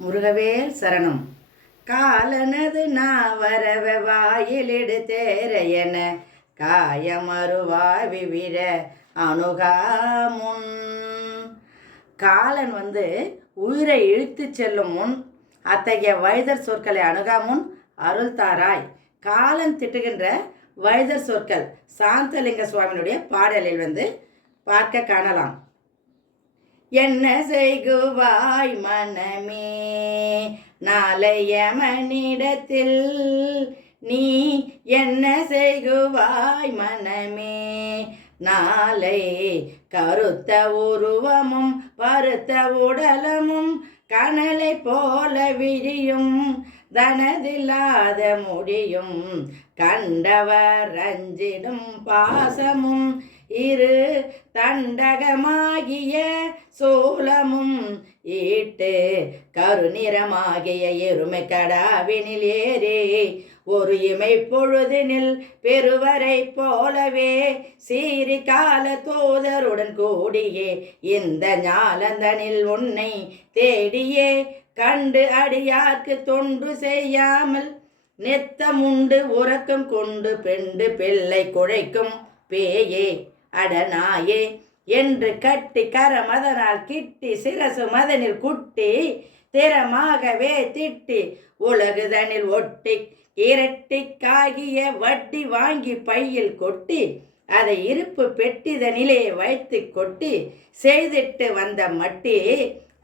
முருகவேல் சரணம். காலனது நாவரவ வாயிலிடு தேரையன காயமருவாவி விழ அணுகாமுன். காலன் உயிரை இழுத்து செல்லும் முன் அத்தகைய வைதர் சொற்களை அணுகாமுன் அருள் தாராய். காலன் திட்டுகின்ற வைதர் சொற்கள் சாந்தலிங்க சுவாமியினுடைய பாடலில் பார்க்க காணலாம். என்ன செய்குவாய் மனமே நாளைய மனிடத்தில், நீ என்ன செய்குவாய் மனமே நாளை கருத்த உருவமும் பருத்த உடலமும் கனலை போல விரியும் தனதில்லாத முடியும் கண்டவர் அஞ்சிடும் பாசமும் இரு தண்டகமாகிய சோளமும் ஈட்டு கருநிறமாகிய எருமை கடாவினில் ஏறி ஒரு இமை பொழுதினில் பெருவரை போலவே சீரி கால தோதருடன் கூடியே இந்த ஞாலந்தனில் உன்னை தேடியே கண்டு அடியார்க்கு தொண்டு செய்யாமல் நெத்தமுண்டு உறக்கம் கொண்டு பெண்டு பிள்ளை குழைக்கும் பேயே அடனாயே என்று கட்டி கரமதனால் கிட்டி சிரசு மதனில் குட்டி திறமாகவே திட்டி உலகுதனில் ஒட்டி இரட்டிக்காகிய வட்டி வாங்கி பையில் கொட்டி அதை இருப்பு பெட்டிதனிலே வைத்து கொட்டி செய்திட்டு வந்த மட்டி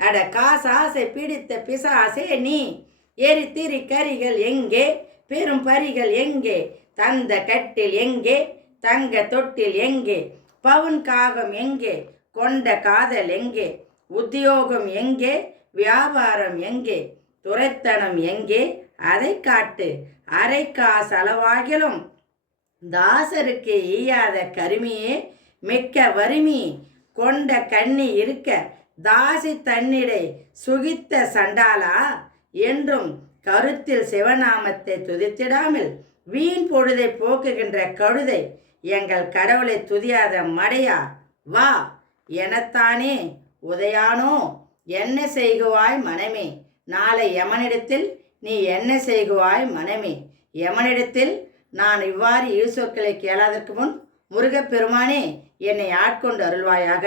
அட காசாசை பிடித்த பிசாசே நீ எரித்திரி கரிகள் எங்கே பெரும் பரிகள் எங்கே தந்த கட்டில் எங்கே தங்க தொட்டில் எங்கே பவுன் காகம் எங்கே கொண்ட காதல் எங்கே உத்தியோகம் எங்கே வியாபாரம் எங்கே துரைத்தனம் எங்கே அதை காட்டு அரை காசளவாகிலும் தாசருக்கு ஈயாத கருமியே மிக்க வறுமி கொண்ட கண்ணி இருக்க தாசி தன்னிடை சுகித்த சண்டாலா என்றும் கருத்தில் சிவநாமத்தை துதித்திடாமல் வீண் பொழுதை போக்குகின்ற கழுதை எங்கள் கடவுளை துதியாத மடையா வா எனத்தானே உதயானோ என்ன செய்குவாய் மனமே நாளை யமனிடத்தில் நீ என்ன செய்குவாய் மனமே யமனிடத்தில் நான் இவ்வாறு இரு சொற்களை கேளாதற்கு முன் முருகப்பெருமானே என்னை ஆட்கொண்டு அருள்வாயாக.